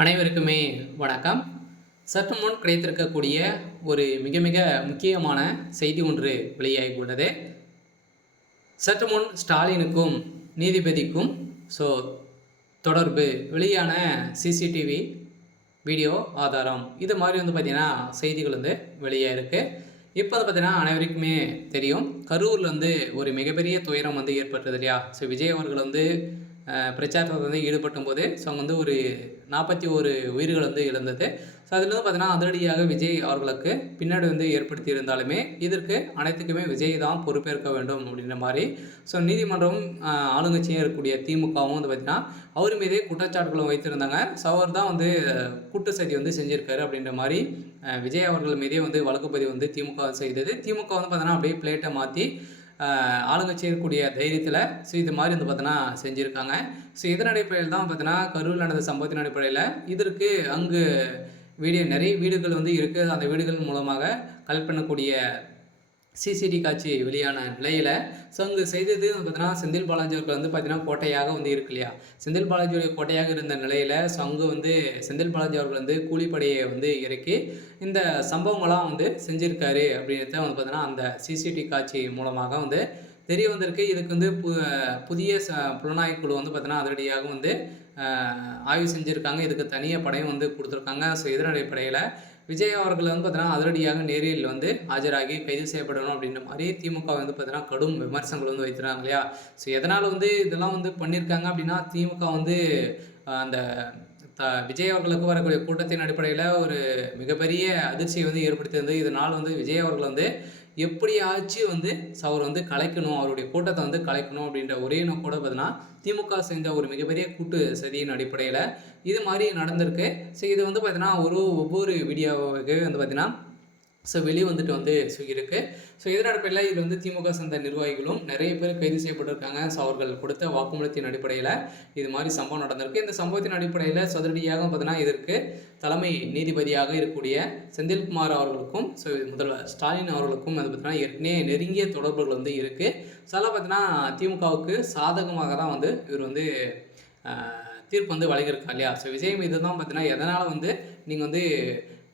அனைவருக்குமே வணக்கம். சற்று முன் கிடைத்திருக்கக்கூடிய ஒரு மிக மிக முக்கியமான செய்தி ஒன்று வெளியாகி உள்ளது. சற்று முன் ஸ்டாலினுக்கும் நீதிபதிக்கும் தொடர்பு வெளியான சிசிடிவி வீடியோ ஆதாரம் இது மாதிரி பார்த்தீங்கன்னா செய்திகள் வெளியாயிருக்கு. இப்போ பார்த்தீங்கன்னா அனைவருக்குமே தெரியும், கரூரில் ஒரு மிகப்பெரிய துயரம் ஏற்பட்டது இல்லையா? விஜய் அவர்கள் பிரச்சாரத்தில் ஈடுபட்டும் போது அங்கே ஒரு 41 உயிர்கள் இழந்தது. அதில் பார்த்தீங்கன்னா அதிரடியாக விஜய் அவர்களுக்கு பின்னாடி ஏற்படுத்தி இருந்தாலுமே இதற்கு அனைத்துக்குமே விஜய் தான் பொறுப்பேற்க வேண்டும் அப்படின்ற மாதிரி நீதிமன்றம் ஆளுங்கட்சியாக இருக்கக்கூடிய திமுகவும் பார்த்தீங்கன்னா அவர் மீதே குற்றச்சாட்டுகளும் வைத்திருந்தாங்க. அவர் தான் கூட்டு சதி செஞ்சிருக்காரு அப்படின்ற மாதிரி விஜய் அவர்கள் மீதே வழக்கு பதிவு திமுக செய்தது. திமுக பார்த்தீங்கன்னா அப்படியே பிளேட்டை மாற்றி ஆளுங்கட்சி இருக்கக்கூடிய தைரியத்தில் இது மாதிரி பார்த்தீங்கன்னா செஞ்சுருக்காங்க. இதன் அடிப்படையில் தான் பார்த்தீங்கன்னா கரூரில் நடந்த சம்பவத்தின் அடிப்படையில் இதற்கு அங்கு நிறைய வீடுகள் இருக்குது. அந்த வீடுகள் மூலமாக கலெக்ட் பண்ணக்கூடிய சிசிடி காட்சி வெளியான நிலையில் அங்கு செய்தது பார்த்தீங்கன்னா செந்தில் பாலாஜி அவர்கள் பார்த்தீங்கன்னா கோட்டையாக இருக்கு இல்லையா? செந்தில் பாலாஜியுடைய கோட்டையாக இருந்த நிலையில் அங்கு செந்தில் பாலாஜி அவர்கள் கூலிப்படையை இறக்கி இந்த சம்பவங்களாம் செஞ்சுருக்காரு அப்படின்றத பார்த்தீங்கன்னா அந்த சிசிடி காட்சி மூலமாக தெரிய வந்திருக்கு. இதுக்கு புதிய புலனாய்வு குழு பார்த்தீங்கன்னா அதிரடியாக ஆய்வு செஞ்சுருக்காங்க. இதுக்கு தனியாக படையும் கொடுத்துருக்காங்க. இதன் அடிப்படையில் விஜய் அவர்கள் பார்த்தீங்கன்னா அதிரடியாக நேரில் ஆஜராகி கைது செய்யப்படணும் அப்படின்ற மாதிரி திமுக பார்த்தீங்கன்னா கடும் விமர்சனங்கள் வைத்திருக்காங்க இல்லையா? எதனால் இதெல்லாம் பண்ணியிருக்காங்க அப்படின்னா திமுக அந்த விஜய் அவர்களுக்கு வரக்கூடிய கூட்டத்தின் அடிப்படையில் ஒரு மிகப்பெரிய அதிர்ச்சியை ஏற்படுத்தியிருந்தது. இதனால் விஜய் அவர்கள் எப்படியாச்சும் அவர் கலைக்கணும், அவருடைய கூட்டத்தை கலைக்கணும் அப்படின்ற ஒரே நோக்கோட பார்த்தீங்கன்னா திமுக செஞ்ச ஒரு மிகப்பெரிய கூட்டு சதியின் அடிப்படையில் இது மாதிரி நடந்திருக்கு. இது பார்த்தீங்கன்னா ஒவ்வொரு வீடியோவுக்கு பார்த்தீங்கன்னா வெளியே இருக்கு. இதன் அடிப்படையில் இதில் திமுக சேர்ந்த நிர்வாகிகளும் நிறைய பேர் கைது செய்யப்பட்டிருக்காங்க. அவர்கள் கொடுத்த வாக்குமூலத்தின் அடிப்படையில் இது மாதிரி சம்பவம் நடந்திருக்கு. இந்த சம்பவத்தின் அடிப்படையில் சதுரடியாக பார்த்தீங்கன்னா இதற்கு தலைமை நீதிபதியாக இருக்கக்கூடிய செந்தில்குமார் அவர்களுக்கும் முதல்வர் ஸ்டாலின் அவர்களுக்கும் பார்த்தீங்கன்னா ஏற்கனவே நெருங்கிய தொடர்புகள் இருக்குது. பார்த்தீங்கன்னா திமுகவுக்கு சாதகமாக தான் இவர் தீர்ப்பு வழங்கியிருக்கா இல்லையா? விஜய் மீது தான் பார்த்தீங்கன்னா எதனால் நீங்கள்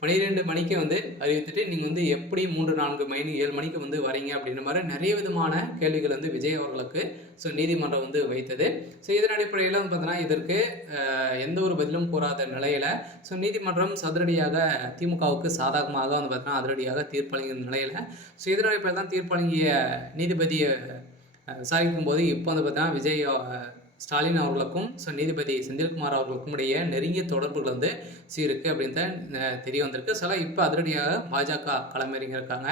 12 மணிக்கு அறிவித்துட்டு நீங்கள் எப்படி 3, 4 மணி 7 மணிக்கு வரீங்க அப்படின்ற மாதிரி நிறைய விதமான கேள்விகள் விஜய் அவர்களுக்கு நீதிமன்றம் வைத்தது. இதன் அடிப்படையில் பார்த்தீங்கன்னா இதற்கு எந்த ஒரு பதிலும் கூறாத நிலையில் நீதிமன்றம் சதுரடியாக திமுகவுக்கு சாதகமாக பார்த்தீங்கன்னா அதிரடியாக தீர்ப்பளிக்கிற நிலையில் இதன் அடிப்படையில் தான் தீர்ப்பளிங்கிய நீதிபதியை விசாரிக்கும் போது இப்போ பார்த்தீங்கன்னா விஜய் ஸ்டாலின் அவர்களுக்கும் நீதிபதி செந்தில்குமார் அவர்களுக்கும் இடையே நெருங்கிய தொடர்புகள் இருக்குது அப்படின்னு தெரிய வந்திருக்கு. இப்போ அதிரடியாக பாஜக களமிறங்கியிருக்காங்க.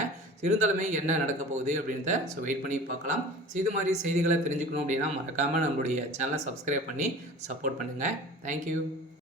இருந்தாலுமே என்ன நடக்க போகுது அப்படின்றத வெயிட் பண்ணி பார்க்கலாம். இது மாதிரி செய்திகளை தெரிஞ்சுக்கணும் அப்படின்னா மறக்காமல் நம்மளுடைய சேனலை சப்ஸ்கிரைப் பண்ணி சப்போர்ட் பண்ணுங்கள். தேங்க்யூ.